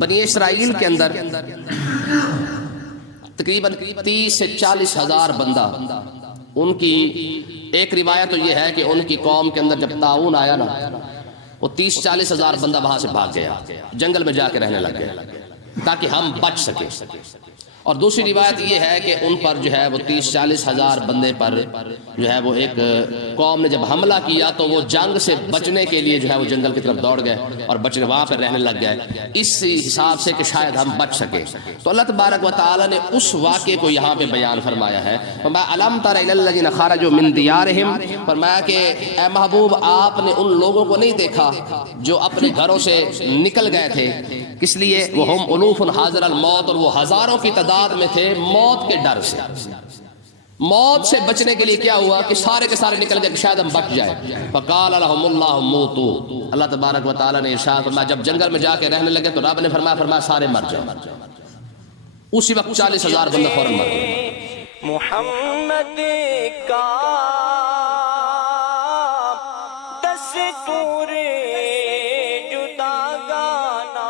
بنی اسرائیل کے اندر تقریباً 30 سے 40 ہزار بندہ، ان کی ایک روایت تو یہ ہے کہ ان کی قوم کے اندر جب طاعون آیا نا، وہ 30-40 ہزار بندہ وہاں سے بھاگ گیا، جنگل میں جا کے رہنے لگ گیا تاکہ ہم بچ سکیں۔ اور دوسری روایت یہ ہے کہ ان پر جو ہے وہ 30-40 ہزار بندے پر جو ہے وہ ایک قوم نے جب حملہ کیا تو وہ جنگ سے بچنے کے لیے جو ہے وہ جنگل کی طرف دوڑ گئے اور بچنے وہاں پر رہنے لگ گئے، اس حساب سے کہ شاید ہم بچ سکیں۔ تو اللہ تبارک و تعالی نے اس واقعے کو یہاں پہ بیان فرمایا ہے، فرمایا الم تر الی الذین خرجوا من دیارہم، فرمایا کہ اے محبوب آپ نے ان لوگوں کو نہیں دیکھا جو اپنے گھروں سے نکل گئے تھے، کس لیے؟ وہم الوف حاضر الموت، اور وہ ہزاروں کی تعداد میں تھے موت کے ڈر سے۔ موت سے بچنے کے لیے کیا ہوا کہ سارے کے سارے نکل گئے کہ شاید ہم بچ جائیں۔ فقال لهم اللہ موتوا، اللہ تبارک و تعالی نے ارشاد فرمایا جب جنگل میں جا کے رہنے لگے تو رب نے فرمایا سارے مر جاؤ۔ اسی وقت 40 ہزار بندے فوراً مر گئے۔ محمد کا دستور جدا گانا۔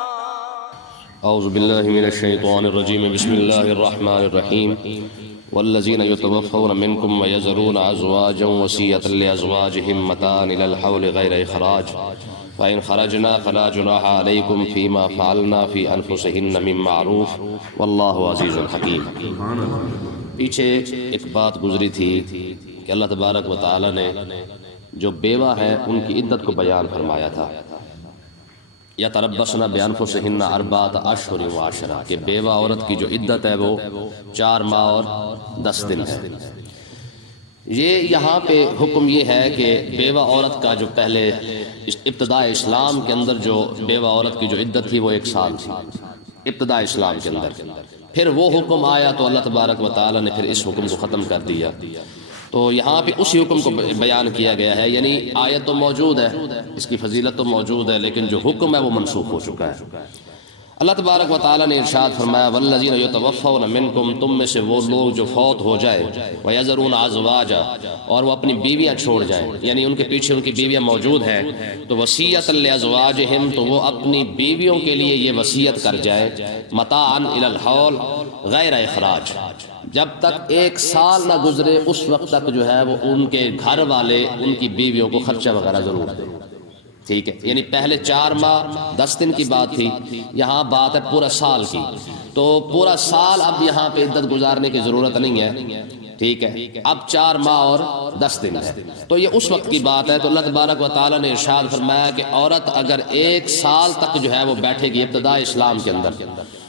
اعوذ باللہ من الشیطان الرجیم، بسم اللہ الرحمن الرحیم۔ والذین یتوفون منکم ویذرون ازواجا وصیۃ لازواجہم متاعا الی الحول غیر اخراج فإن خرجنا فلا جناح علیکم فیما فعلنا فی انفسہن من معروف واللہ عزیز حکیم۔ پیچھے ایک بات گزری تھی کہ اللہ تبارک و تعالی نے جو بیوہ ہے ان کی عدت کو بیان فرمایا تھا، یتربصن بانفسہن اربعۃ اشہر وعشرہ، کہ بیوہ عورت کی جو عدت ہے وہ 4 ماہ اور 10 دن ہے۔ یہ یہاں پہ حکم یہ ہے کہ بیوہ عورت کا جو پہلے ابتداء اسلام کے اندر جو بیوہ عورت کی جو عدت تھی وہ 1 سال تھی ابتداء اسلام کے اندر، پھر وہ حکم آیا تو اللہ تبارک و تعالی نے پھر اس حکم کو ختم کر دیا، تو یہاں پہ اسی حکم کو بیان کیا گیا ہے، یعنی آیت تو موجود ہے، اس کی فضیلت تو موجود ہے، لیکن جو حکم ہے وہ منسوخ ہو چکا ہے۔ اللہ تبارک و تعالی نے ارشاد فرمایا والذین یتوفون منکم، تم میں سے وہ لوگ جو فوت ہو جائے، ویذرون ازواجا، اور وہ اپنی بیویاں چھوڑ جائیں، یعنی ان کے پیچھے ان کی بیویاں موجود ہیں، تو وصیۃ لازواجہم، تو وہ اپنی بیویوں کے لیے یہ وصیت کر جائیں متاعا الی الحول غیر اخراج، جب تک 1 سال نہ گزرے اس وقت تک جو ہے وہ ان کے گھر والے ان کی بیویوں کو خرچہ وغیرہ ضرور دیں، ٹھیک ہے؟ یعنی پہلے 4 ماہ 10 دن کی بات تھی، یہاں بات ہے پورا سال کی، تو پورا سال اب یہاں پہ عدت گزارنے کی ضرورت نہیں ہے، ٹھیک ہے؟ اب 4 ماہ اور 10 دن ہے، تو یہ اس وقت کی بات ہے۔ تو اللہ تبارک و تعالی نے ارشاد فرمایا کہ عورت اگر 1 سال تک جو ہے وہ بیٹھے گی ابتداء اسلام کے اندر،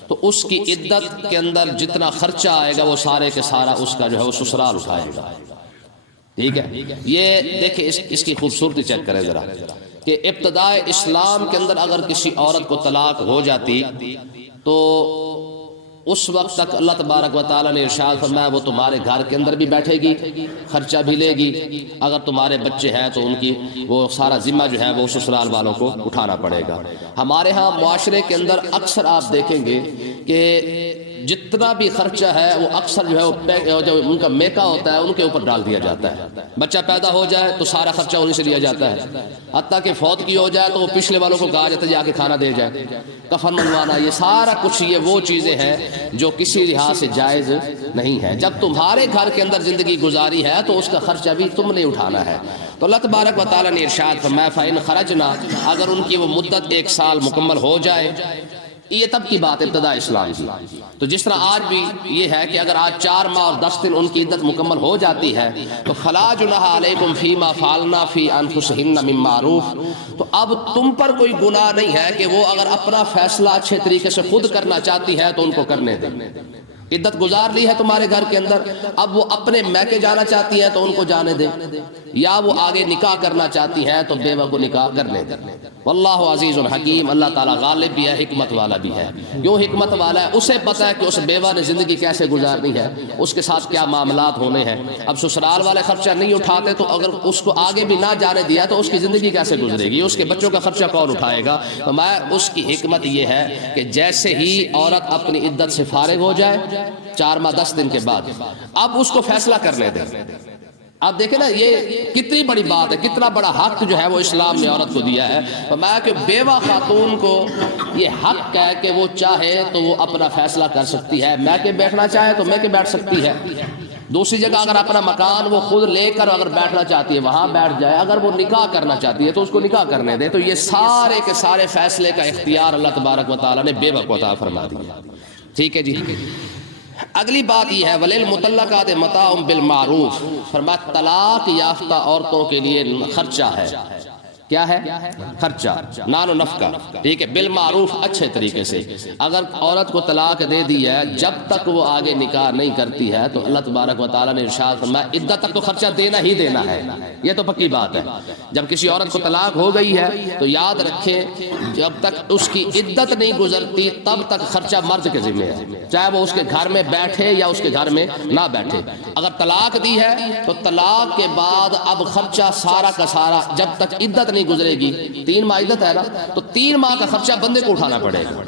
تو اس کی عدت کے اندر جتنا خرچہ آئے گا وہ سارے کے سارا اس کا جو ہے وہ سسرال اٹھائے گا، ٹھیک ہے؟ یہ دیکھیں اس کی خوبصورتی چیک کریں ذرا کہ ابتداء اسلام کے اندر اگر کسی عورت کو طلاق ہو جاتی تو اس وقت تک اللہ تبارک و تعالی نے ارشاد فرمایا وہ تمہارے گھر کے اندر بھی بیٹھے گی، خرچہ بھی لے گی، اگر تمہارے بچے ہیں تو ان کی وہ سارا ذمہ جو ہے وہ سسرال والوں کو اٹھانا پڑے گا۔ ہمارے ہاں معاشرے کے اندر اکثر آپ دیکھیں گے کہ جتنا بھی خرچہ ہے وہ اکثر جو ہے وہ جو ان کا میکا ہوتا ہے ان کے اوپر ڈال دیا جاتا ہے، بچہ پیدا ہو جائے تو سارا خرچہ انہیں سے لیا جاتا ہے، حتیٰ کہ فوت کی ہو جائے تو وہ پچھلے والوں کو کہا جاتا ہے جا کے کھانا دے جائے، کفن منگوانا، یہ سارا کچھ یہ وہ چیزیں ہیں جو کسی لحاظ سے جائز نہیں ہے۔ جب تمہارے گھر کے اندر زندگی گزاری ہے تو اس کا خرچہ بھی تم نے اٹھانا ہے۔ تو اللہ تبارک و تعالی نے ارشاد فرمایا فَإِنْ خَرَجْنَا، اگر ان کی وہ مدت 1 سال مکمل ہو جائے، یہ تب کی بات ابتداء اسلام کی، تو جس طرح آج بھی یہ ہے کہ اگر آج 4 ماہ اور 10 دن ان کی عدت مکمل ہو جاتی ہے تو فَلَا جُنَاحَ عَلَيْكُمْ فِي مَا فَعَلْنَا فِي أَنفُسِهِنَّ مِن مَّعْرُوف، تو اب تم پر کوئی گناہ نہیں ہے کہ وہ اگر اپنا فیصلہ اچھے طریقے سے خود کرنا چاہتی ہے تو ان کو کرنے دیں۔ عدت گزار لی ہے تمہارے گھر کے اندر، اب وہ اپنے میکے جانا چاہتی ہے تو ان کو جانے دیں، یا وہ آگے نکاح کرنا چاہتی ہے تو بیوہ کو نکاح کرنے دیں۔ واللہ عزیز حکیم، اللہ تعالیٰ غالب بھی ہے، حکمت والا بھی ہے۔ کیوں حکمت والا ہے؟ اسے پتہ ہے کہ اس بیوہ نے زندگی کیسے گزارنی ہے، اس کے ساتھ کیا معاملات ہونے ہیں۔ اب سسرال والے خرچہ نہیں اٹھاتے تو اگر اس کو آگے بھی نہ جانے دیا تو اس کی زندگی کیسے گزرے گی، اس کے بچوں کا خرچہ کون اٹھائے گا؟ اس کی حکمت یہ ہے کہ جیسے ہی عورت اپنی عدت سے فارغ ہو جائے 4 ماہ 10 دن کے بعد، اب اس کو فیصلہ کرنے دیں، آپ دیکھیں نا یہ کتنی بڑی بات ہے، کتنا بڑا حق جو ہے وہ اسلام نے عورت کو دیا ہے۔ فرمایا کہ بیوہ خاتون کو یہ حق ہے کہ وہ چاہے تو وہ اپنا فیصلہ کر سکتی ہے، میں کہ بیٹھنا چاہے تو میں کہ بیٹھ سکتی ہے، دوسری جگہ اگر اپنا مکان وہ خود لے کر اگر بیٹھنا چاہتی ہے وہاں بیٹھ جائے، اگر وہ نکاح کرنا چاہتی ہے تو اس کو نکاح کرنے دے۔ تو یہ سارے کے سارے فیصلے کا اختیار اللہ تبارک و تعالیٰ نے بیوہ کو عطا فرما دیا۔ ٹھیک ہے جی، اگلی بات یہ ہے وَلِلْمُطَلَّقَاتِ مَتَاعٌ بِالْمَعْرُوفِ، فرمایا طلاق یافتہ عورتوں کے لیے خرچہ ہے، کیا ہے؟ خرچہ، نان و نفقہ، ٹھیک ہے، بالمعروف، اچھے طریقے سے۔ اگر عورت کو طلاق دے دی ہے جب تک وہ آگے نکاح نہیں کرتی ہے تو اللہ تبارک و تعالیٰ نے ارشاد فرمایا عدت تک تو خرچہ دینا ہی دینا ہے، یہ تو پکی بات ہے۔ جب کسی عورت کو طلاق ہو گئی ہے تو یاد رکھیں جب تک اس کی عدت نہیں گزرتی تب تک خرچہ مرد کے ذمہ ہے، چاہے وہ اس کے گھر میں بیٹھے یا اس کے گھر میں نہ بیٹھے۔ اگر طلاق دی ہے تو طلاق کے بعد اب خرچہ سارا کا سارا جب تک عدت نہیں گزرے گی، 3 ماہ عدت ہے نا، تو 3 ماہ کا خرچہ بندے کو اٹھانا پڑے گا۔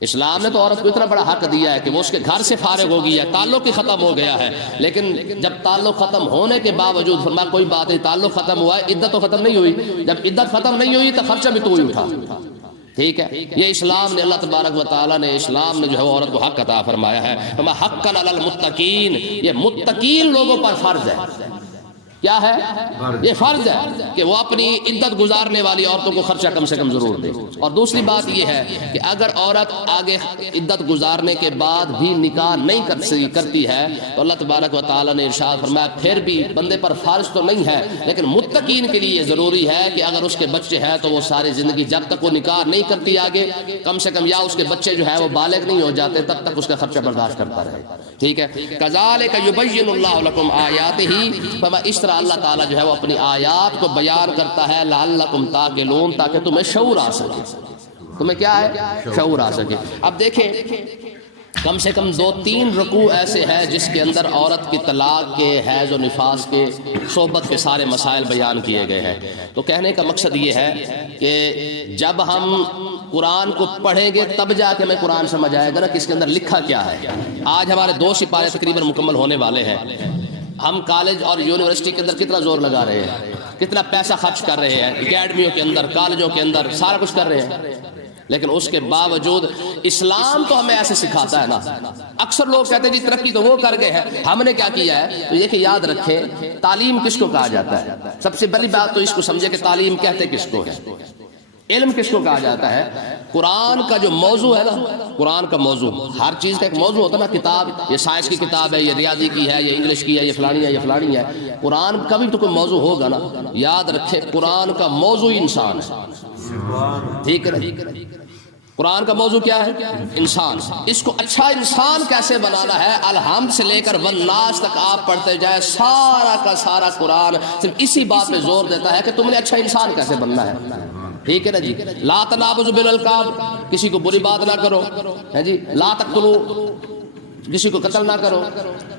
اسلام نے تو عورت کو اتنا بڑا حق دیا ہے کہ وہ اس کے گھر سے فارغ ہو گئی ہے، تعلق ہی ختم ہو گیا ہے، لیکن جب تعلق ختم ہونے کے باوجود فرمایا کوئی بات نہیں، تعلق ختم ہوا ہے، عدت تو ختم نہیں ہوئی، جب عدت ختم نہیں ہوئی تو خرچہ بھی تو ہی اٹھا۔ ٹھیک ہے، یہ اسلام نے، اللہ تبارک و تعالیٰ نے، اسلام نے جو ہے وہ عورت کو حق عطا فرمایا ہے۔ فرمایا حقاً علی المتقین، یہ متقین لوگوں پر فرض ہے۔ کیا ہے؟ یہ فرض ہے کہ وہ اپنی عدت گزارنے والی عورتوں کو خرچہ کم سے کم ضرور دے۔ اور دوسری بات یہ ہے کہ اگر عورت آگے عدت گزارنے کے بعد بھی نکاح نہیں کرتی ہے تو اللہ تبارک و تعالیٰ نے ارشاد فرمایا پھر بھی بندے پر فرض تو نہیں ہے، لیکن متقین کے لیے یہ ضروری ہے کہ اگر اس کے بچے ہیں تو وہ ساری زندگی جب تک وہ نکاح نہیں کرتی آگے، کم سے کم یا اس کے بچے جو ہے وہ بالغ نہیں ہو جاتے تب تک اس کا خرچہ برداشت کرتا رہے۔ ٹھیک ہے، کذالک یبین اللہ لکم آیاتہ، اس طرح اللہ تعالیٰ جو ہے وہ اپنی آیات کو بیان کرتا ہے لعلکم تعقلون، تاکہ تمہیں شعور آ سکے، تمہیں کیا ہے؟ شعور آ سکے۔ اب دیکھیں کم سے کم 2-3 رکوع ایسے ہیں جس کے اندر عورت کی طلاق کے، حیض و نفاس کے، صحبت کے سارے مسائل بیان کیے گئے ہیں۔ تو کہنے کا مقصد یہ ہے کہ جب ہم قرآن کو پڑھیں گے تب جا کے ہمیں قرآن سمجھ آئے گا نا کہ اس کے اندر لکھا کیا ہے۔ آج ہمارے 2 سپارے تقریباً مکمل ہونے والے ہیں، ہم کالج اور یونیورسٹی کے اندر کتنا زور لگا رہے ہیں، کتنا پیسہ خرچ کر رہے ہیں، اکیڈمیوں کے اندر، کالجوں کے اندر سارا کچھ کر رہے ہیں، لیکن اس کے باوجود اسلام تو ہمیں ایسے سکھاتا ہے نا۔ اکثر لوگ کہتے ہیں جی ترقی تو وہ کر گئے ہیں، ہم نے کیا کیا ہے؟ تو یہ کہ یاد رکھیں تعلیم کس کو کہا جاتا ہے، سب سے بڑی بات تو اس کو سمجھے کہ تعلیم کہتے کس کو ہے، علم کس کو کہا جاتا ہے؟ قرآن کا جو موضوع ہے نا، قرآن کا موضوع، ہر چیز کا ایک موضوع ہوتا ہے نا، کتاب یہ سائنس کی کتاب ہے، یہ ریاضی کی ہے، یہ انگلش کی ہے، یہ فلانی ہے، یہ فلانی ہے، قرآن کا بھی تو کوئی موضوع ہوگا نا۔ یاد رکھے قرآن کا موضوع انسان ہے، ٹھیک ہے، قرآن کا موضوع کیا ہے؟ انسان۔ اس کو اچھا انسان کیسے بنانا ہے، الحمد سے لے کر والناس تک آپ پڑھتے جائے، سارا کا سارا قرآن صرف اسی بات پہ زور دیتا ہے کہ تم نے اچھا انسان کیسے بننا ہے۔ ٹھیک ہے نا جی، لا تنابزوا بالالقاب، کسی کو بری بات نہ کرو، ہے جی، لا تقتلوا، کسی کو قتل نہ کرو،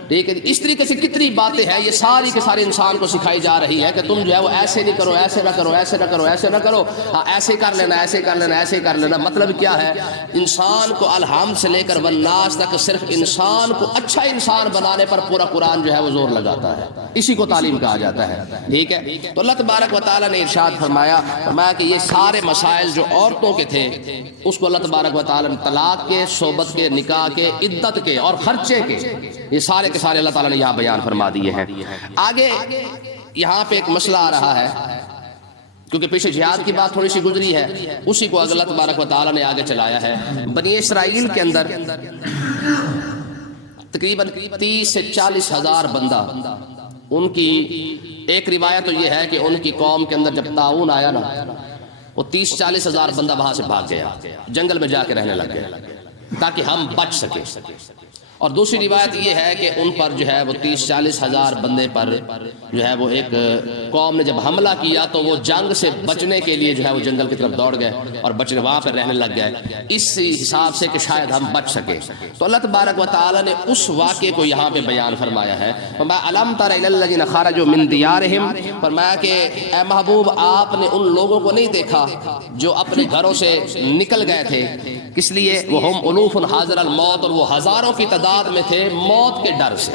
ٹھیک ہے۔ اس طریقے سے کتنی باتیں ہیں، یہ ساری کے سارے انسان کو سکھائی جا رہی ہے کہ تم جو ہے وہ ایسے نہیں کرو، ایسے نہ کرو، ایسے نہ کرو، ایسے نہ کرو، ایسے کر لینا، ایسے کر لینا، ایسے کر لینا۔ مطلب کیا ہے؟ انسان کو الحمد سے لے کر والناس تک صرف انسان کو اچھا انسان بنانے پر پورا قرآن جو ہے وہ زور لگاتا ہے، اسی کو تعلیم کہا جاتا ہے۔ ٹھیک ہے، تو اللہ تبارک و تعالیٰ نے ارشاد فرمایا کہ یہ سارے مسائل جو عورتوں کے تھے اس کو اللہ تبارک و تعالیٰ نے طلاق کے، صحبت کے، نکاح کے، عدت کے اور خرچے کے، یہ سارے کے سارے اللہ تعالیٰ نے یہاں بیان فرما دیے ہیں۔ آگے یہاں پہ ایک مسئلہ آ رہا ہے، کیونکہ پیچھے جہاد کی بات تھوڑی سی گزری ہے، اسی کو اللہ تبارک و تعالیٰ نے آگے چلایا ہے۔ بنی اسرائیل کے اندر تقریباً 30 سے 40 ہزار بندہ، ان کی ایک روایت تو یہ ہے کہ ان کی قوم کے اندر جب طاعون آیا نا، وہ 30-40 ہزار بندہ وہاں سے بھاگ گیا، جنگل میں جا کے رہنے لگ گئے تاکہ ہم بچ سکیں۔ اور دوسری روایت یہ ہے کہ ان پر جو ہے وہ 30-40 ہزار بندے پر جو ہے وہ ایک قوم نے جب حملہ کیا تو وہ جنگ سے بچنے کے لیے جو ہے وہ جنگل کی طرف دوڑ گئے اور بچنے وہاں پر رہنے لگ گئے، اس حساب سے کہ شاید ہم بچ سکیں۔ تو اللہ تبارک و تعالیٰ نے اس واقعے کو یہاں پہ بیان فرمایا ہے۔ فرمایا الم تر الی الذین خرجوا من دیارہم، فرمایا کہ اے محبوب آپ نے ان لوگوں کو نہیں دیکھا جو اپنے گھروں سے نکل گئے تھے، کس لیے؟ وہم الوف حاضر الموت، اور وہ ہزاروں کی تعداد میں تھے موت کے ڈر سے۔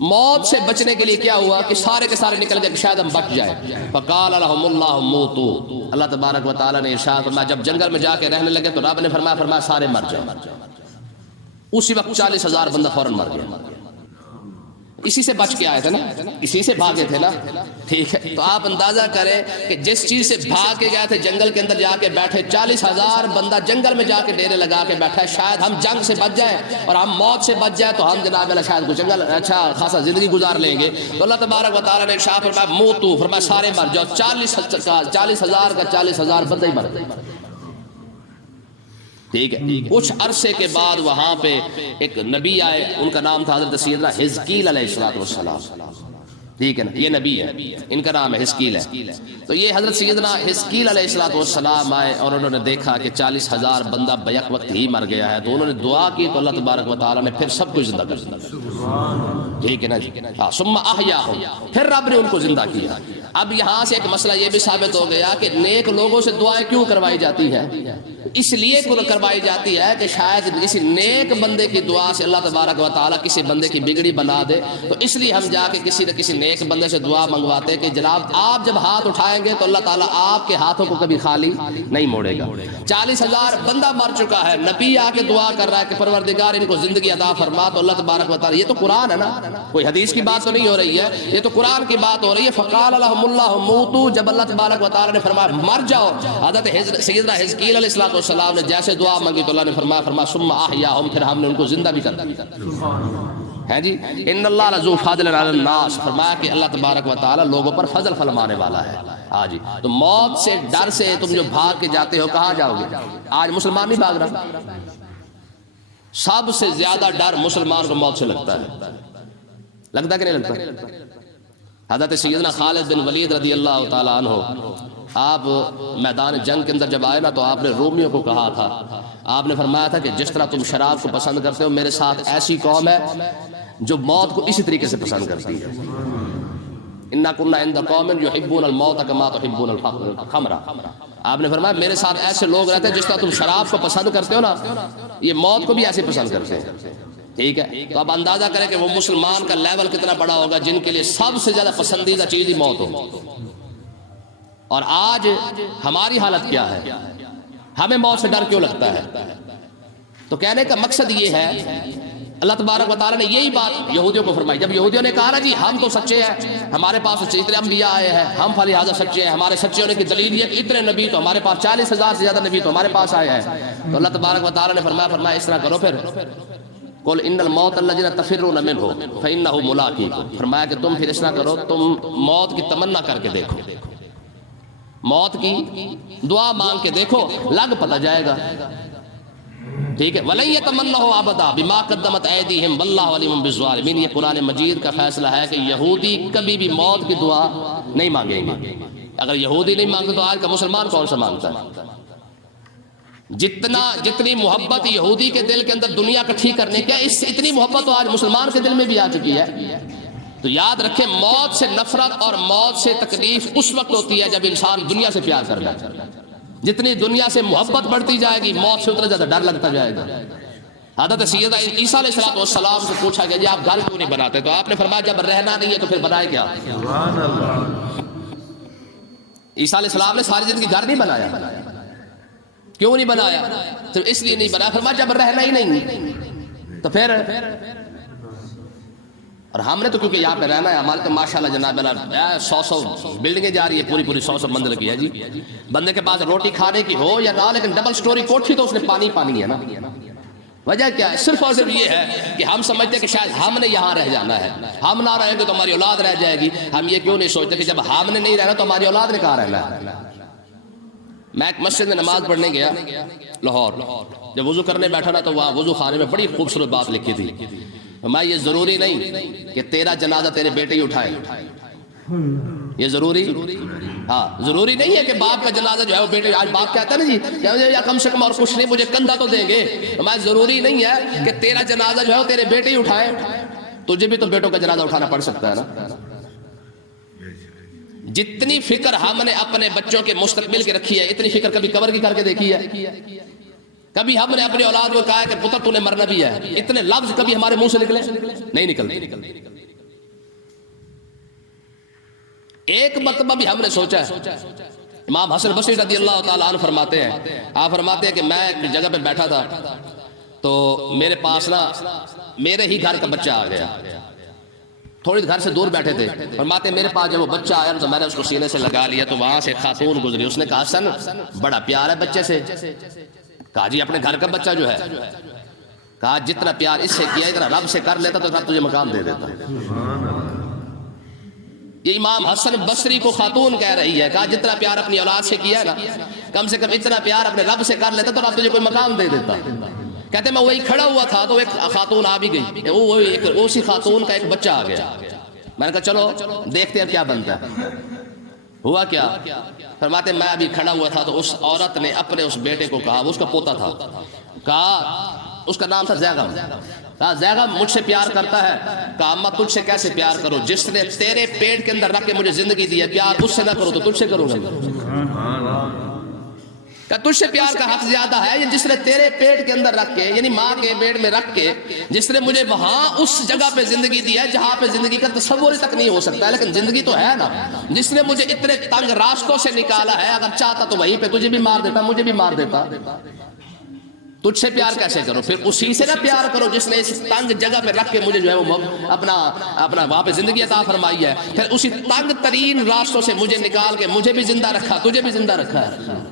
موت سے بچنے کے لیے کیا ہوا کہ سارے کے سارے نکل گئے کہ شاید ہم بچ جائیں. فقال لهم الله موتوا. اللہ تبارک و تعالیٰ نے ارشاد فرمایا جب جنگل میں جا کے رہنے لگے تو رب نے فرمایا سارے مر جائیں. اسی وقت 40,000 بندہ فوراً مر گیا. اسی سے بچ کے آئے تھے نا, اسی سے بھاگے تھے نا. ٹھیک ہے, تو آپ اندازہ کریں کہ جس چیز سے بھاگ کے گئے تھے جنگل کے اندر جا کے بیٹھے, 40,000 بندہ جنگل میں جا کے ڈیرے لگا کے بیٹھا ہے. شاید ہم جنگ سے بچ جائیں اور ہم موت سے بچ جائیں تو ہم جناب اللہ شاید کچھ جنگل اچھا خاصا زندگی گزار لیں گے. تو اللہ تبارک و تعالیٰ نے ارشاد فرمایا موتو, فرمایا سارے مر جاؤ. 40,000 کا 40,000 بندہ ہی مر گئے. ٹھیک ہے, کچھ عرصے کے بعد وہاں پہ ایک نبی آئے, ان کا نام تھا حضرت سیدنا حزقیل علیہ السلام. ٹھیک ہے نا, یہ نبی ہے, ان کا نام ہے حزقیل ہے. تو یہ حضرت سیدنا حزقیل علیہ السلام آئے اور انہوں نے دیکھا کہ 40,000 بندہ بیک وقت ہی مر گیا ہے. تو انہوں نے دعا کی تو اللہ تبارک و تعالیٰ نے پھر سب کو زندہ کر دیا. ٹھیک ہے نا جی, ثم احیاہم, پھر رب نے ان کو زندہ کیا. اب یہاں سے ایک مسئلہ یہ بھی ثابت ہو گیا کہ نیک لوگوں سے دعائیں کیوں کروائی جاتی ہیں. اس لیے کروائی جاتی ہے کہ شاید کسی نیک بندے کی دعا سے اللہ تبارک و تعالیٰ کسی بندے کی بگڑی بنا دے. تو اس لیے ہم جا کے کسی نہ کسی نیک بندے سے دعا منگواتے ہیں کہ جناب آپ جب ہاتھ اٹھائیں گے تو اللہ تعالیٰ آپ کے ہاتھوں کو کبھی خالی نہیں موڑے گا. 40,000 بندہ مر چکا ہے, نبی آ کے دعا کر رہا ہے کہ پروردگار ان کو زندگی عطا فرما. تو اللہ تبارک و تعالیٰ, یہ تو قرآن ہے نا, کوئی حدیث کی بات تو نہیں ہو رہی ہے, یہ تو قرآن کی بات ہو رہی ہے. فقال لهم الله موتوا, جب اللہ تبارک و تعالیٰ نے فرمایا مر جاؤ, حضرت سیدنا حزقیل علیہ السلام نے جیسے دعا مانگی تو اللہ نے فرمایا ثم احیاہم, پھر ہم نے ان کو زندہ بھی کر دیا. ہے جی, ان اللہ لذو فضل علی الناس, فرمایا کہ اللہ تبارک و تعالیٰ لوگوں پر فضل فرمانے والا ہے. ہاں جی, تو موت سے ڈر سے تم جو بھاگ کے جاتے ہو کہاں جاؤ گے؟ آج مسلمان نہیں بھاگ رہا. سب سے زیادہ ڈر مسلمان کو موت سے لگتا ہے. لگتا کہ نہیں لگتا؟ حضرت سیدنا خالد بن ولید رضی اللہ تعالیٰ عنہ, آپ میدان جنگ کے اندر جب آئے نا تو آپ نے رومیوں کو کہا تھا, آپ نے فرمایا تھا کہ جس طرح تم شراب کو پسند کرتے ہو, میرے ساتھ ایسی قوم ہے جو موت کو اسی طریقے سے پسند کرتی ہے. انا کنا عند قوم یحبون الموت کما تحبون الخمر. آپ نے فرمایا میرے ساتھ ایسے لوگ رہتے ہیں جس طرح تم شراب کو پسند کرتے ہو نا, یہ موت کو بھی ایسے پسند کرتے ہیں. ٹھیک ہے, تو اب اندازہ کریں کہ وہ مسلمان کا لیول کتنا بڑا ہوگا جن کے لیے سب سے زیادہ پسندیدہ چیز ہی موت ہو. اور آج ہماری حالت کیا ہے, ہمیں موت سے ڈر کیوں لگتا ہے؟ تو کہنے کا مقصد یہ ہے, اللہ تبارک و تعالیٰ نے یہی بات یہودیوں کو فرمائی. جب یہودیوں نے کہا نا جی ہم تو سچے ہیں, ہمارے پاس اتنے انبیاء آئے ہیں, ہم فلہذا سچے ہیں, ہمارے سچے ہونے کی دلیل یہ کہ اتنے نبی تو ہمارے پاس 40,000 سے زیادہ نبی تو ہمارے پاس آئے ہیں. تو اللہ تبارک و تعالیٰ نے فرمایا اس طرح کرو, پھر قل ان الموت الذین تفرون منہ فانہ ملاقیکم, فرمایا کہ تم پھر اس طرح کرو, تم موت کی تمنا کر کے دیکھو, موت کی دعا مانگ کے دیکھو, لگ پتہ جائے گا. ٹھیک ہے, وَلَن يَتَمَنَّهُ أَبَدًا بِمَا قَدَّمَتْ أَيْدِيهِمْ وَاللَّهُ عَلِيمٌ بِالظَّالِمِينَ. یہ قرآن مجید کا فیصلہ ہے کہ یہودی کبھی بھی موت کی دعا نہیں مانگیں گے. اگر یہودی نہیں مانگتے تو آج کا مسلمان کون سا مانگتا ہے؟ جتنی محبت یہودی کے دل کے اندر دنیا اکٹھی کرنے کی, اتنی محبت تو آج مسلمان کے دل میں بھی آ چکی ہے. تو یاد رکھیں, موت سے نفرت اور موت سے تکلیف اس وقت ہوتی ہے جب انسان دنیا سے پیار کر جائے. جتنی دنیا سے محبت بڑھتی جائے گی موت سے اتنا زیادہ ڈر لگتا جائے گا. حضرت سیدنا عیسیٰ علیہ السلام سے پوچھا گیا جی آپ گھر کیوں نہیں بناتے؟ تو آپ نے فرمایا جب رہنا نہیں ہے تو پھر بنائے کیا؟ عیسیٰ علیہ السلام نے ساری زندگی گھر نہیں بنایا. کیوں نہیں بنایا؟ تو اس لیے نہیں بنایا, فرمایا جب رہنا ہی نہیں تو پھر. اور ہم نے تو کیونکہ یہاں پہ رہنا ہے, ہمارے تو ماشاءاللہ جناب 100 بلڈنگیں جا رہی ہے, پوری 100 منزل کی ہے جی. بندے کے پاس روٹی کھانے کی ہو یا نہ, لیکن ڈبل سٹوری کوٹھی تو اس نے پانی ہے نا. وجہ کیا ہے؟ صرف اور صرف یہ ہے کہ ہم سمجھتے ہیں کہ شاید ہم نے یہاں رہ جانا ہے, ہم نہ رہیں گے تو ہماری اولاد رہ جائے گی. ہم یہ کیوں نہیں سوچتے کہ جب ہم نے نہیں رہنا تو ہماری اولاد نے کہاں رہنا ہے؟ میں ایک مسجد میں نماز پڑھنے گیا لاہور, جب وضو کرنے بیٹھا نا تو وہاں وضو خانے میں بڑی خوبصورت بات لکھی تھی, میں یہ ضروری نہیں کہ تیرا جنازہ تیرے بیٹے ہی اٹھائے, یہ ضروری ضروری نہیں ہے کہ باپ کا جنازہ جو ہے وہ بیٹے. آج باپ کہتا ہے نا جی یا کم سے کم اور کچھ نہیں, مجھے کندھا تو دیں گے. میں ضروری نہیں ہے کہ تیرا جنازہ جو ہے وہ تیرے بیٹے ہی اٹھائے, تجھے بھی تو بیٹوں کا جنازہ اٹھانا پڑ سکتا ہے نا. جتنی فکر ہم نے اپنے بچوں کے مستقبل کی رکھی ہے اتنی فکر کبھی قبر کی کر کے دیکھی ہے؟ کبھی ہم نے اپنی اولاد کو کہا ہے کہ پتر تو نے مرنا بھی ہے, اتنے لفظ کبھی ہمارے منہ سے نکلے نہیں نکلتے. ایک مرتبہ بھی ہم نے سوچا ہے؟ امام حسن بصری رضی اللہ تعالیٰ عنہ فرماتے ہیں، آپ فرماتے ہیں کہ میں ایک جگہ پہ بیٹھا تھا تو میرے پاس نا میرے ہی گھر کا بچہ آ گیا، تھوڑی گھر سے دور بیٹھے تھے، فرماتے ہیں میرے پاس جب وہ بچہ آیا تو میں نے اس کو سینے سے لگا لیا، تو وہاں سے خاتون گزری، اس نے کہا حسن بڑا پیار ہے بچے سے، کہا جی اپنے گھر کا بچہ جو ہے، کہا جتنا پیار اس سے کیا اتنا رب سے کر لیتا تو رب تجھے مقام دے دیتا۔ یہ امام حسن بصری کو خاتون کہہ رہی ہے، کہا جتنا پیار اپنی اولاد سے کیا ہے نا، کم سے کم اتنا پیار اپنے رب سے کر لیتا تو رب تجھے کوئی مقام دے دیتا۔ کہتے میں وہی کھڑا ہوا تھا تو ایک خاتون آ بھی گئی، اسی خاتون کا ایک بچہ آ گیا، میں نے کہا چلو دیکھتے ہیں کیا بنتا ہے۔ ہوا کیا؟ فرماتے میں ابھی کھڑا ہوا تھا تو اس عورت نے اپنے اس بیٹے کو کہا، وہ اس کا پوتا تھا، کہا اس کا نام تھا زیغم، کہا زیغم مجھ سے پیار کرتا ہے؟ کہا اماں تجھ سے کیسے پیار کرو، جس نے تیرے پیٹ کے اندر رکھ کے مجھے زندگی دی ہے، پیار اس سے نہ کرو تو تجھ سے کروں گا؟ کہ تجھ سے پیار کا حق زیادہ ہے جس نے تیرے پیٹ کے اندر رکھ کے، یعنی ماں کے پیٹ میں رکھ کے، جس نے مجھے وہاں اس جگہ پہ زندگی دی ہے جہاں پہ زندگی کا تصور تک نہیں ہو سکتا ہے، لیکن زندگی تو ہے نا، جس نے مجھے اتنے تنگ راستوں سے نکالا ہے، اگر چاہتا تو وہیں پہ تجھے بھی مار دیتا، مجھے بھی مار دیتا، تجھ سے پیار کیسے کرو؟ پھر اسی سے نہ پیار کرو جس نے اس تنگ جگہ پہ رکھ کے مجھے جو ہے وہ اپنا وہاں پہ زندگی عطا فرمائی ہے، پھر اسی تنگ ترین راستوں سے مجھے نکال کے مجھے بھی زندہ رکھا، تجھے بھی زندہ رکھا ہے۔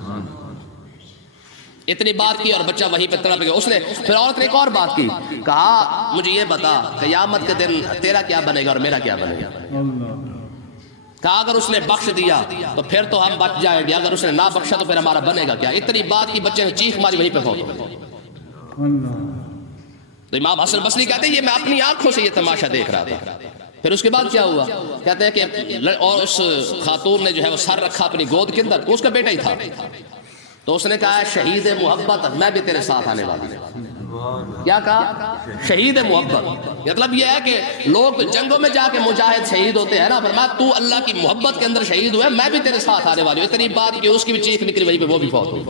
اتنی بات کی اور بچہ وہیں پہ تڑپ گیا۔ اس نے پھر عورت نے ایک اور بات کی، کہا مجھے یہ بتا قیامت کے دن تیرا کیا بنے گا اور میرا کیا بنے گا؟ کہا اگر اس نے بخش دیا تو پھر تو ہم بچ جائیں گے، اگر اس نے نہ بخشا تو پھر ہمارا بنے گا کیا؟ اتنی بات کی بچے نے چیخ ماری، وہیں پہ فوت ہو گئے۔ تو امام حسن بصری کہتے ہیں یہ میں اپنی آنکھوں سے یہ تماشا دیکھ رہا تھا۔ پھر اس کے بعد کیا ہوا؟ کہتے ہیں کہ اور اس خاتون نے جو ہے وہ سر رکھا اپنی گود کے اندر، اس کا بیٹا ہی تھا، تو اس نے کہا شہید محبت میں بھی تیرے ساتھ آنے والی ہوں۔ کیا کہا؟ شہید محبت، مطلب یہ ہے کہ لوگ جنگوں میں جا کے مجاہد شہید ہوتے ہیں نا، فرمایا تو اللہ کی محبت کے اندر شہید ہوئے، میں بھی تیرے ساتھ آنے والی ہوں۔ اتنی بات کہ اس کی بھی چیخ نکلی، وہیں پہ وہ بھی فوت ہوئی۔